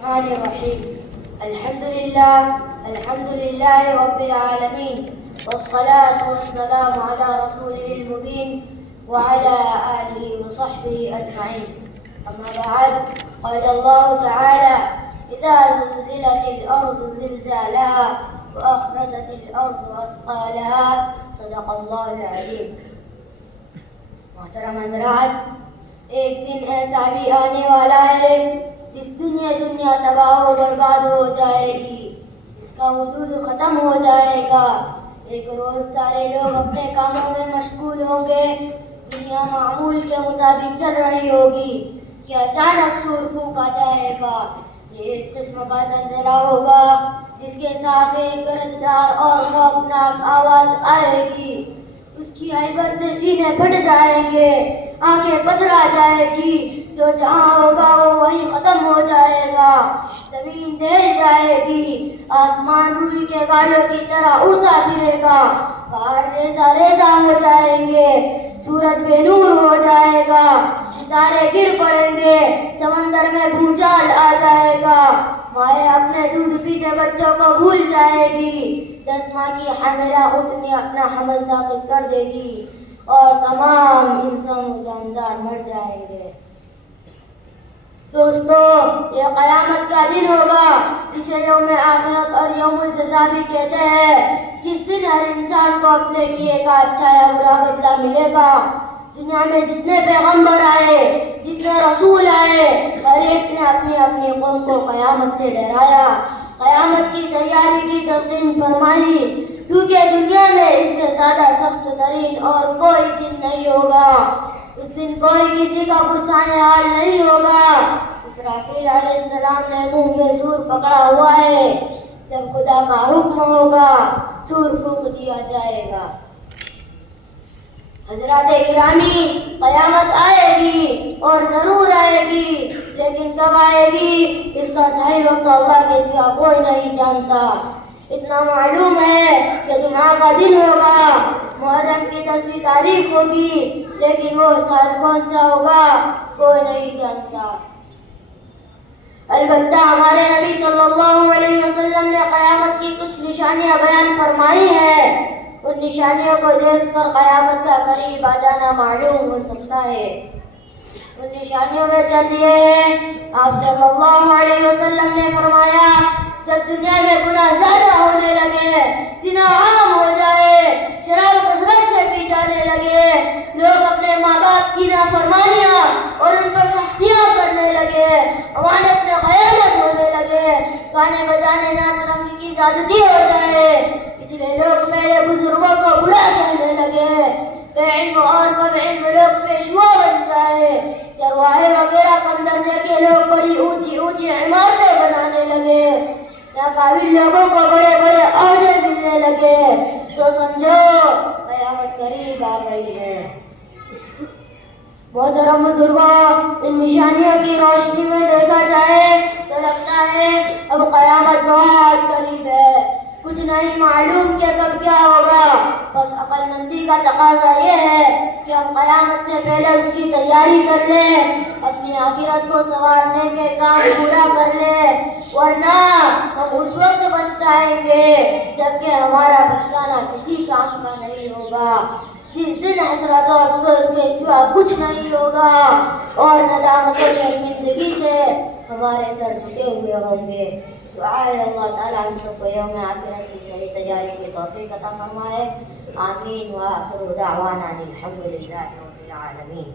الرحمن الرحيم. الحمد لله رب العالمين، والصلاة والسلام على رسوله المبين وعلى آله وصحبه أجمعين. أما بعد، قال الله تعالى: إذا زلزلت الأرض زلزالها وأخرجت الأرض أثقالها صدق الله العظيم. محترم حضرات، ایک دن ایسا بھی آنے والا ہے جس دن یہ دنیا تباہ و برباد ہو جائے گی، اس کا وجود ختم ہو جائے گا۔ ایک روز سارے لوگ اپنے کاموں میں مشغول ہوں گے، دنیا معمول کے مطابق چل رہی ہوگی کہ اچانک سور پھونکا جائے گا۔ یہ ایک قسم کا زلزلہ ہوگا جس کے ساتھ ایک گرجدار اور خوفناک آواز آئے گی۔ اس کی ہیبت سے سینے پھٹ جائیں گے، آنکھیں پتھرا جائے گی، جو جہاں ہوگا وہ وہیں ختم ہو جائے گا، زمین دہل جائے گی، آسمان روئی کے گالوں کی طرح اڑتا پھرے گا، پہاڑ ریزہ ریزہ ہو جائیں گے، سورج بے نور ہو جائے گا، ستارے گر پڑیں گے، سمندر میں بھوچال آ جائے گا، مائیں اپنے دودھ پیتے بچوں کو بھول جائے گی، 10 ماہ کی حاملہ اٹھنے اپنا حمل ساقط کر دے گی، اور تمام انسان و جاندار مر جائیں گے۔ دوستو، یہ قیامت کا دن ہوگا جسے یوم آخرت اور یوم الجزا بھی کہتے ہیں، جس دن ہر انسان کو اپنے کیے کا اچھا یا برا بدلہ ملے گا۔ دنیا میں جتنے پیغمبر آئے، جتنے رسول آئے، ہر ایک نے اپنی اپنی قوم کو قیامت سے ڈرایا، قیامت کی تیاری کی تلقین فرمائی، کیونکہ دنیا میں اس سے زیادہ سخت ترین اور کوئی دن نہیں ہوگا۔ اس دن کوئی کسی کا پرسان حال نہیں ہوگا۔ اسرافیل علیہ السلام نے منہ میں سور پکڑا ہوا ہے، جب خدا کا حکم ہوگا سور پھونک دیا جائے گا۔ حضرات گرامی، قیامت آئے گی اور ضرور آئے گی، لیکن کب آئے گی اس کا صحیح وقت اللہ کے سوا کوئی نہیں جانتا۔ اتنا معلوم ہے کہ جمعہ کا دن ہوگا، محرم کی 10 تاریخ ہوگی، لیکن وہ سال کون سا ہوگا کوئی نہیں جانتا۔ البتہ ہمارے نبی صلی اللہ علیہ وسلم نے قیامت کی کچھ نشانیاں بیان فرمائی ہیں، ان نشانیوں کو دیکھ کر قیامت کا قریب آ جانا معلوم ہو سکتا ہے۔ ان نشانیوں میں چند یہ ہے، آپ صلی اللہ علیہ وسلم نے فرمایا، جب دنیا میں گناہ زیادہ ہونے لگے، زنا عام ہو جائے، شراب کثرت سے پی جانے لگے، لوگ اپنے ماں باپ کی نافرمانیاں اور ان پر سختیاں کرنے لگے، امانت میں خیانت ہونے لگے، گانے بجانے ناچ رنگ کی زیادتی ہو جائے، پچھلے لوگ پہلے بزرگوں کو برا کہنے لگے، بے علم اور کم علم لوگ پیشوا بن جائے، چرواہے وغیرہ کم درجے کے لوگ بڑی اونچی اونچی عمارتیں بنانے لگے، ناقابل لوگوں کو بڑے بڑے عہدے ملنے لگے، تو سمجھو قیامت قریب آ گئی ہے۔ محترم بزرگوں، ان نشانیوں کی روشنی میں دیکھا جائے تو لگتا ہے اب قیامت بہت قریب ہے، کچھ نہیں معلوم کہ کب کیا ہوگا، بس عقل مندی کا تقاضا یہ ہے کہ ہم قیامت سے پہلے اس کی تیاری کر لیں، اپنی آخرت کو سنوارنے کے کام پورا کر لیں، ورنہ ہم اس وقت پچھتائیں گے جبکہ ہمارا پچھتانا کسی کام کا نہیں ہوگا، جس دن حسرت و افسوس کے سوا کچھ نہیں ہوگا، اور ندامت و شرمندگی سے ہمارے سر جھکے ہوئے ہوں گے۔ دعا ہے اللہ تعالیٰ ہم سب کو یوم آخرت کی صحیح تیاری کی توفیق عطا فرمائے۔ آمین۔ وآخر دعوانا الحمد للہ رب العالمین۔